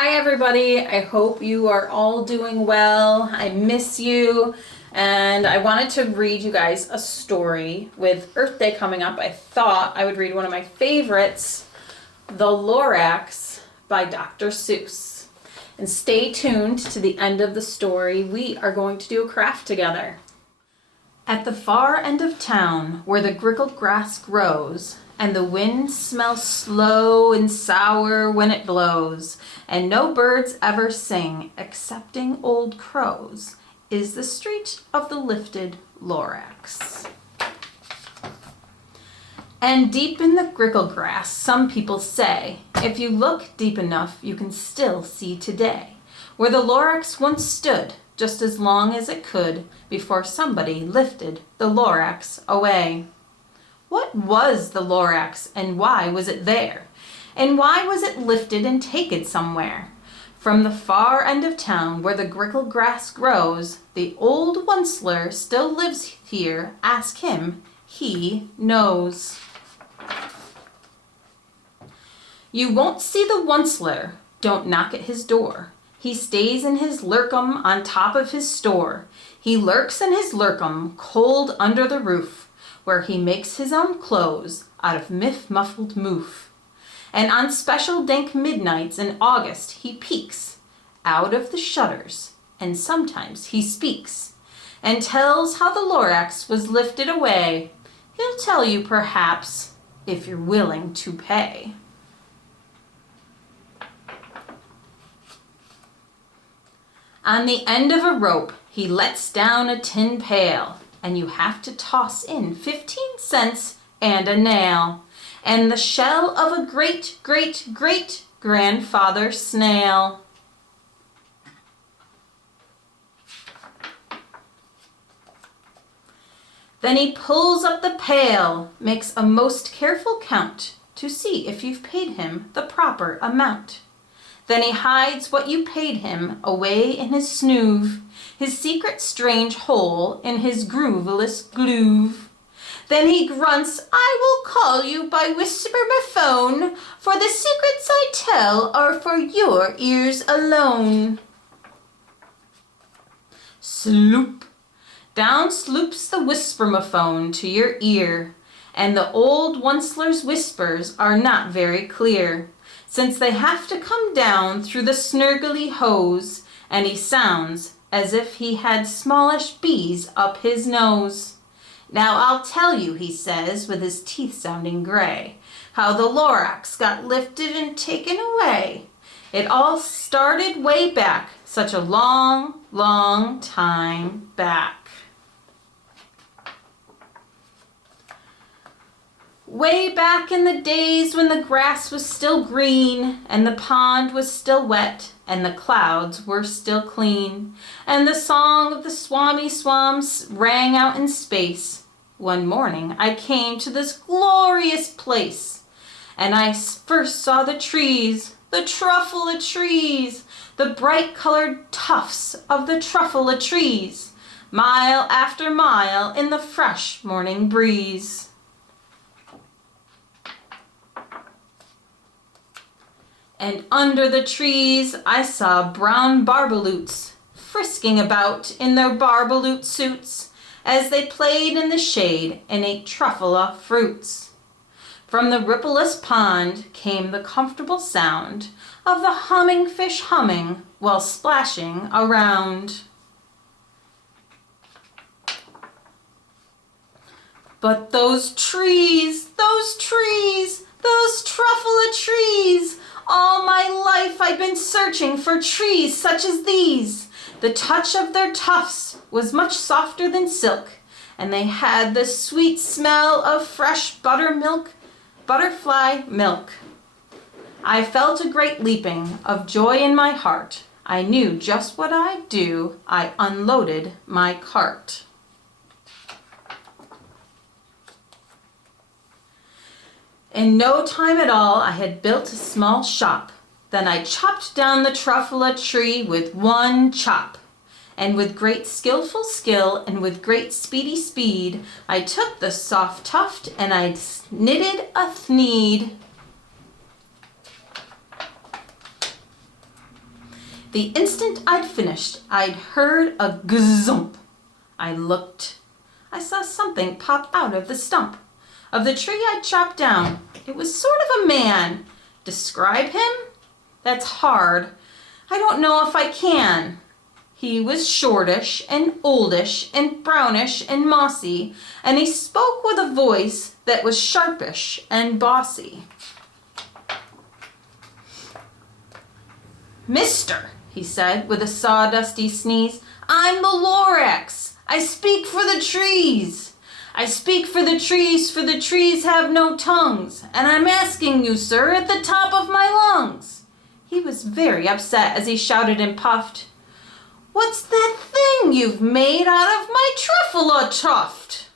Hi everybody, I hope you are all doing well. I miss you and I wanted to read you guys a story. With Earth Day coming up, I thought I would read one of my favorites, The Lorax by Dr. Seuss. And stay tuned to the end of the story. We are going to do a craft together. At the far end of town, where the grickled grass grows, and the wind smells slow and sour when it blows, and no birds ever sing excepting old crows, is the street of the lifted Lorax. And deep in the grickle grass, some people say, if you look deep enough, you can still see today, where the Lorax once stood, just as long as it could, before somebody lifted the Lorax away. What was the Lorax, and why was it there? And why was it lifted and taken somewhere? From the far end of town, where the grickle grass grows, the old Onceler still lives here. Ask him, he knows. You won't see the Onceler, don't knock at his door. He stays in his lurkum on top of his store. He lurks in his lurkum, cold under the roof, where he makes his own clothes out of muffled moof. And on special dank midnights in August he peeks out of the shutters, and sometimes he speaks, and tells how the Lorax was lifted away. He'll tell you perhaps, if you're willing to pay. On the end of a rope he lets down a tin pail, and you have to toss in 15 cents and a nail, and the shell of a great-great-great-grandfather snail. Then he pulls up the pail, makes a most careful count, to see if you've paid him the proper amount. Then he hides what you paid him away in his snoove, his secret strange hole in his grooveless groove. Then he grunts, I will call you by whisper-my-phone, for the secrets I tell are for your ears alone. Sloop! Down sloops the whisper-my-phone to your ear, and the old Onceler's whispers are not very clear, since they have to come down through the snurgly hose, and he sounds as if he had smallish bees up his nose. Now I'll tell you, he says, with his teeth sounding gray, how the Lorax got lifted and taken away. It all started way back, such a long, long time back. Way back in the days when the grass was still green, and the pond was still wet, and the clouds were still clean, and the song of the swammy swamps rang out in space. One morning I came to this glorious place, and I first saw the trees, the Truffula trees, the bright-colored tufts of the Truffula trees, mile after mile in the fresh morning breeze. And under the trees I saw brown barbaloots frisking about in their barbaloot suits as they played in the shade and ate truffula fruits. From the rippleless pond came the comfortable sound of the humming fish humming while splashing around. But those trees, those truffula trees, all my life I'd been searching for trees such as these. The touch of their tufts was much softer than silk, and they had the sweet smell of fresh butterfly milk. I felt a great leaping of joy in my heart. I knew just what I'd do. I unloaded my cart. In no time at all, I had built a small shop. Then I chopped down the truffula tree with one chop. And with great skillful skill and with great speedy speed, I took the soft tuft and I knitted a thneed. The instant I'd finished, I'd heard a gazump. I looked. I saw something pop out of the stump of the tree I'd chopped down. It was sort of a man. Describe him? That's hard. I don't know if I can. He was shortish and oldish and brownish and mossy, and he spoke with a voice that was sharpish and bossy. "Mister," he said with a sawdusty sneeze, "I'm the Lorax. I speak for the trees. I speak for the trees have no tongues, and I'm asking you, sir, at the top of my lungs." He was very upset as he shouted and puffed, "What's that thing you've made out of my truffula tuft?"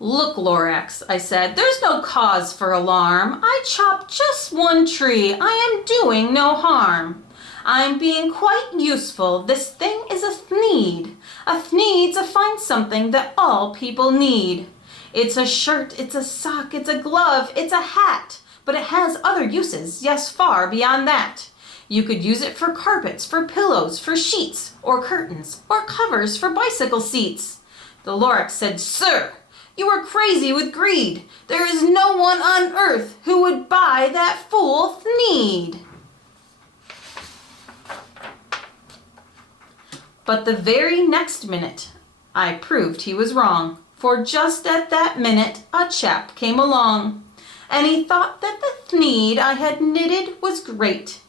"Look, Lorax," I said, "there's no cause for alarm. I chopped just one tree. I am doing no harm. I'm being quite useful. This thing is a thneed. A thneed's a fine something that all people need. It's a shirt, it's a sock, it's a glove, it's a hat. But it has other uses, yes, far beyond that. You could use it for carpets, for pillows, for sheets, or curtains, or covers for bicycle seats." The Lorax said, "Sir, you are crazy with greed. There is no one on earth who would buy that fool thneed." But the very next minute, I proved he was wrong, for just at that minute a chap came along, and he thought that the thneed I had knitted was great.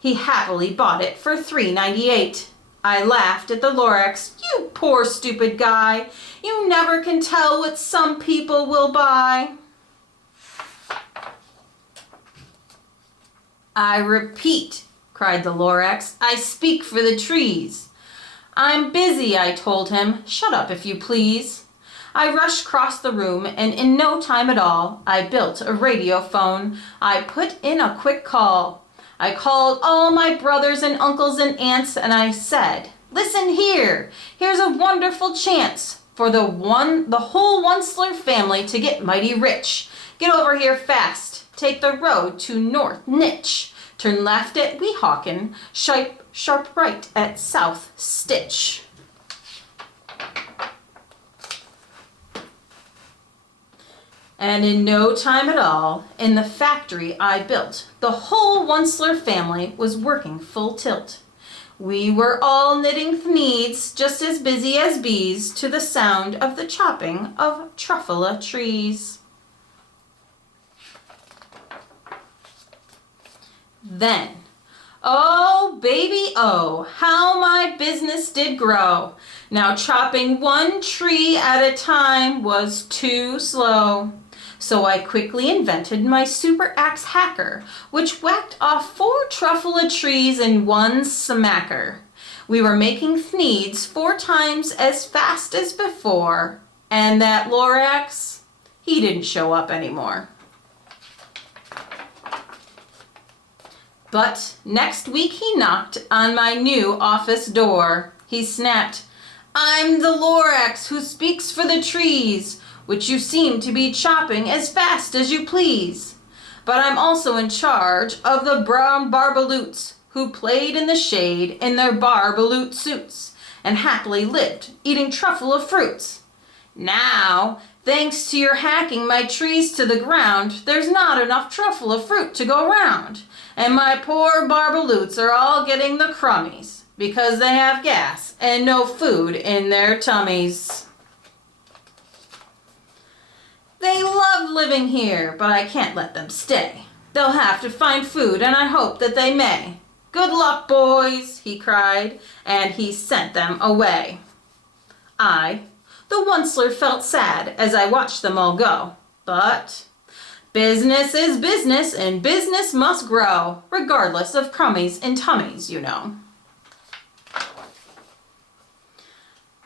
He happily bought it for $3.98. I laughed at the Lorax. "You poor stupid guy, you never can tell what some people will buy." "I repeat," cried the Lorax, "I speak for the trees." "I'm busy," I told him. "Shut up, if you please." I rushed across the room, and in no time at all, I built a radio phone. I put in a quick call. I called all my brothers and uncles and aunts, and I said, "Listen here. Here's a wonderful chance for the whole Onceler family to get mighty rich. Get over here fast. Take the road to North Nitch. Turn left at Weehawken, sharp right at South Stitch." And in no time at all, in the factory I built, the whole Onceler family was working full tilt. We were all knitting thneeds, just as busy as bees, to the sound of the chopping of truffula trees. Then, oh baby, oh, how my business did grow. Now chopping one tree at a time was too slow. So I quickly invented my super axe hacker, which whacked off 4 truffula trees in one smacker. We were making thneeds 4 times as fast as before, and that Lorax, he didn't show up anymore. But next week he knocked on my new office door. He snapped, "I'm the Lorax who speaks for the trees, which you seem to be chopping as fast as you please. But I'm also in charge of the brown barbaloots who played in the shade in their barbaloot suits and happily lived eating truffula fruits. Now, thanks to your hacking my trees to the ground, there's not enough truffula fruit to go round, and my poor barbaloots are all getting the crummies because they have gas and no food in their tummies. They love living here, but I can't let them stay. They'll have to find food, and I hope that they may. Good luck, boys," he cried, and he sent them away. I, the Onceler, felt sad as I watched them all go, but business is business, and business must grow, regardless of crummies and tummies, you know.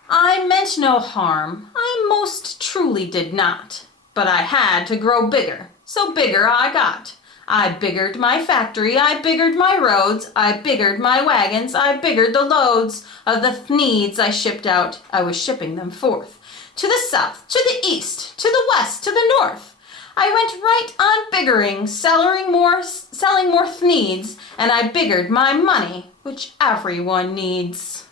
I meant no harm, I most truly did not. But I had to grow bigger, so bigger I got. I biggered my factory, I biggered my roads, I biggered my wagons, I biggered the loads of the thneeds I shipped out. I was shipping them forth, to the south, to the east, to the west, to the north. I went right on biggering, selling more thneeds, and I biggered my money, which everyone needs.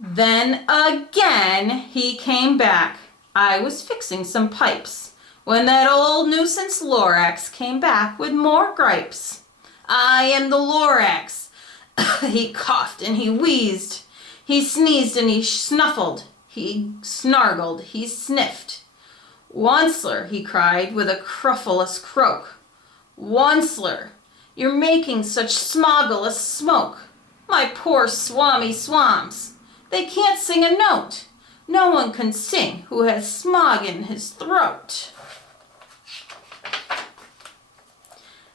Then again he came back. I was fixing some pipes when that old nuisance Lorax came back with more gripes. I am the Lorax. He coughed and he wheezed. He sneezed and he snuffled. He snargled. He sniffed. Onceler, he cried with a cruffulous croak. Onceler, you're making such smogglous smoke. My poor swammy swamps. They can't sing a note. No one can sing who has smog in his throat.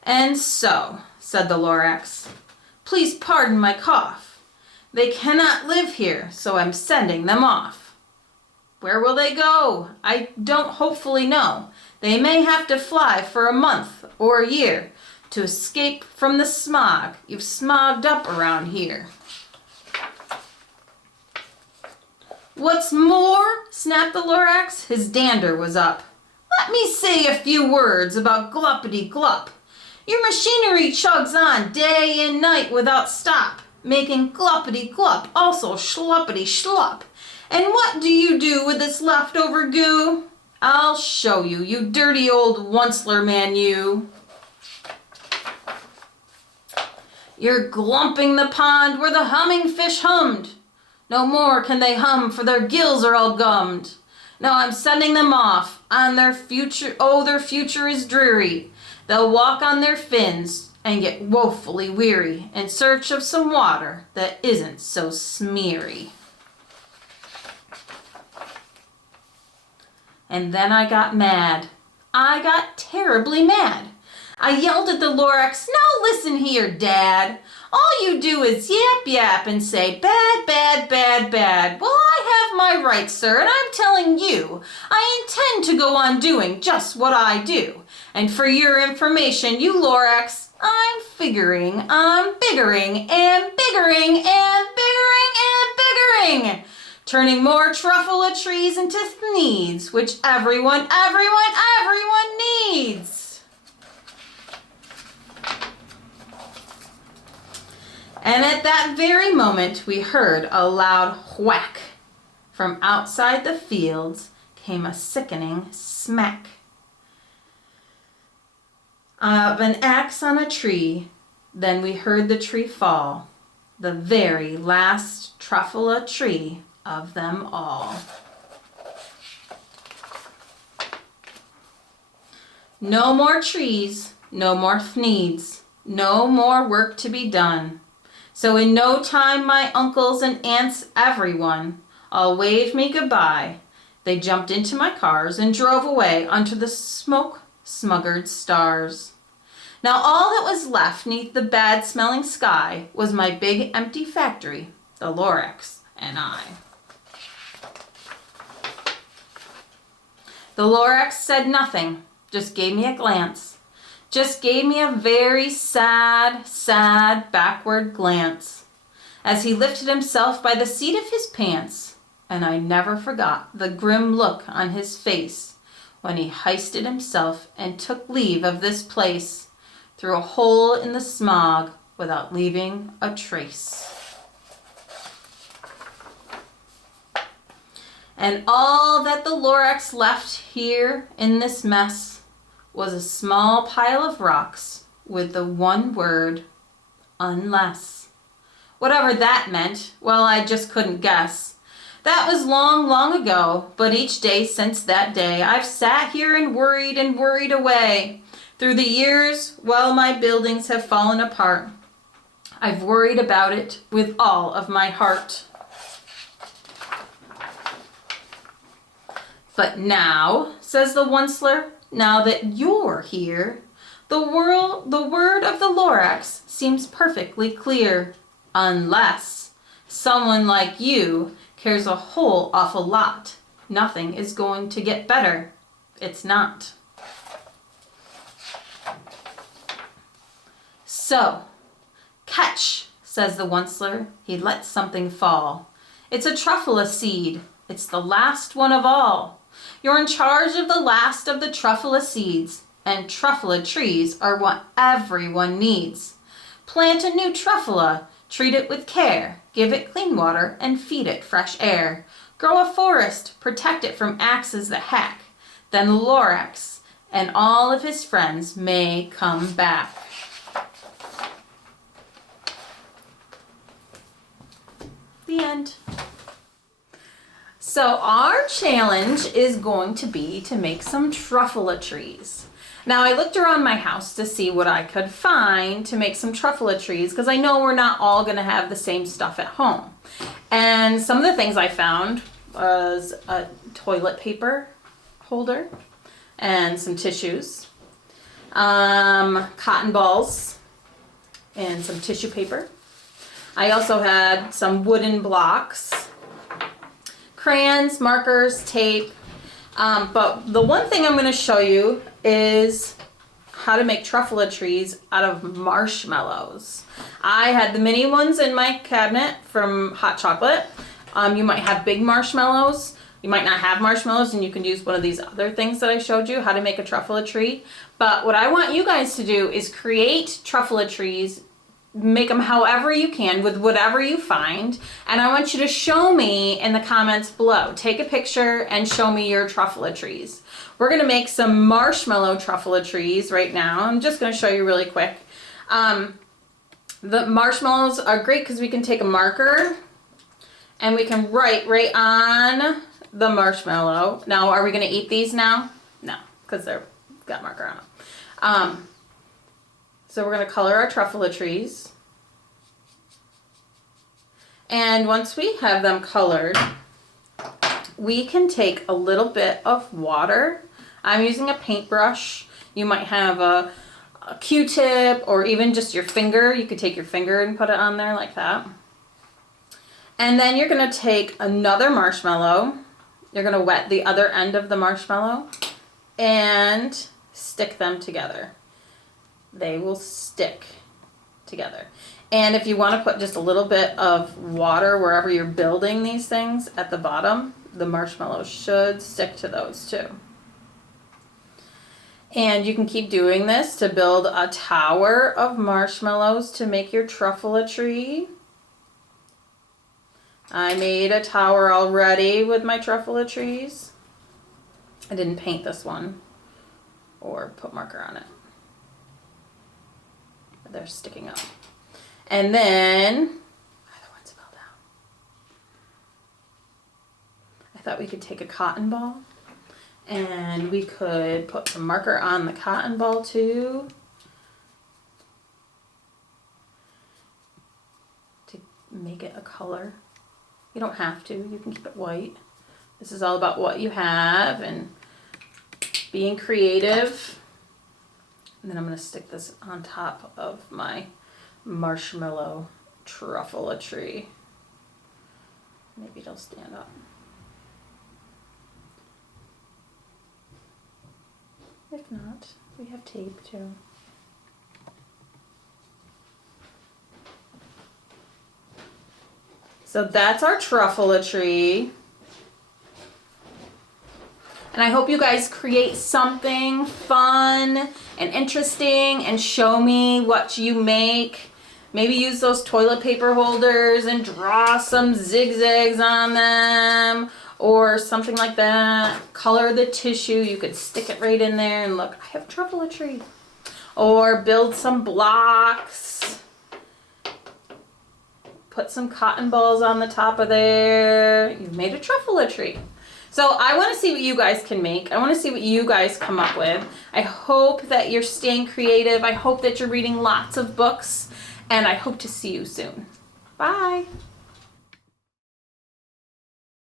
And so, said the Lorax, please pardon my cough. They cannot live here, so I'm sending them off. Where will they go? I don't hopefully know. They may have to fly for a month or a year to escape from the smog you've smogged up around here. What's more, snapped the Lorax, his dander was up. Let me say a few words about gluppity-glup. Your machinery chugs on day and night without stop, making gluppity-glup, also schluppity-schlup. And what do you do with this leftover goo? I'll show you, you dirty old onceler man, you. You're glumping the pond where the humming fish hummed. No more can they hum, for their gills are all gummed. Now I'm sending them off on their future. Oh, their future is dreary. They'll walk on their fins and get woefully weary in search of some water that isn't so smeary. And then I got mad. I got terribly mad. I yelled at the Lorax, now listen here, Dad. All you do is yap yap and say bad, bad, bad, bad. Well, I have my rights, sir, and I'm telling you, I intend to go on doing just what I do. And for your information, you Lorax, I'm figuring, I'm biggering, and biggering, and biggering, and biggering. Turning more Truffula trees into thneeds, which everyone needs. And at that very moment, we heard a loud whack. From outside the fields came a sickening smack of an axe on a tree. Then we heard the tree fall, the very last Truffula tree of them all. No more trees, no more thneeds, no more work to be done. So in no time my uncles and aunts, everyone, all waved me goodbye. They jumped into my cars and drove away under the smoke-smuggered stars. Now all that was left neath the bad-smelling sky was my big empty factory, the Lorax, and I. The Lorax said nothing, just gave me a glance. Just gave me a very sad, sad backward glance as he lifted himself by the seat of his pants, and I never forgot the grim look on his face when he hoisted himself and took leave of this place through a hole in the smog without leaving a trace. And all that the Lorax left here in this mess was a small pile of rocks with the one word, unless. Whatever that meant, well, I just couldn't guess. That was long, long ago, but each day since that day, I've sat here and worried away. Through the years, well, my buildings have fallen apart. I've worried about it with all of my heart. But now, says the onceler, now that you're here, the word of the Lorax seems perfectly clear. Unless someone like you cares a whole awful lot, nothing is going to get better. It's not. So, catch, says the onceler. He lets something fall. It's a truffula seed. It's the last one of all. You're in charge of the last of the truffula seeds, and truffula trees are what everyone needs. Plant a new truffula, treat it with care, give it clean water, and feed it fresh air. Grow a forest, protect it from axes that hack. Then Lorax and all of his friends may come back. The end. So our challenge is going to be to make some truffula trees. Now I looked around my house to see what I could find to make some truffula trees because I know we're not all going to have the same stuff at home. And some of the things I found was a toilet paper holder and some tissues, cotton balls and some tissue paper. I also had some wooden blocks, crayons, markers, tape, but the one thing I'm going to show you is how to make truffula trees out of marshmallows. I had the mini ones in my cabinet from hot chocolate. You might have big marshmallows. You might not have marshmallows, and you can use one of these other things that I showed you, how to make a truffula tree. But what I want you guys to do is create truffula trees, make them however you can with whatever you find, and I want you to show me in the comments below. Take a picture and show me your truffula trees. We're going to make some marshmallow truffula trees right now. I'm just going to show you really quick. The marshmallows are great because we can take a marker and we can write right on the marshmallow. Now, are we going to eat these now? No, because they've got marker on them. So we're going to color our truffula trees. And once we have them colored, we can take a little bit of water. I'm using a paintbrush. You might have a Q-tip or even just your finger. You could take your finger and put it on there like that. And then you're going to take another marshmallow. You're going to wet the other end of the marshmallow and stick them together. They will stick together. And if you want to put just a little bit of water wherever you're building these things at the bottom, the marshmallows should stick to those too. And you can keep doing this to build a tower of marshmallows to make your truffula tree. I made a tower already with my truffula trees. I didn't paint this one or put marker on it. They're sticking up. And then, other ones fell down. I thought we could take a cotton ball and we could put some marker on the cotton ball too. To make it a color. You don't have to, you can keep it white. This is all about what you have and being creative. And then I'm going to stick this on top of my marshmallow truffula tree. Maybe it'll stand up. If not, we have tape too. So that's our truffula tree. And I hope you guys create something fun and interesting and show me what you make. Maybe use those toilet paper holders and draw some zigzags on them or something like that. Color the tissue. You could stick it right in there and look, I have a truffula tree. Or build some blocks. Put some cotton balls on the top of there. You've made a truffula tree. So I want to see what you guys can make. I want to see what you guys come up with. I hope that you're staying creative. I hope that you're reading lots of books. And I hope to see you soon. Bye.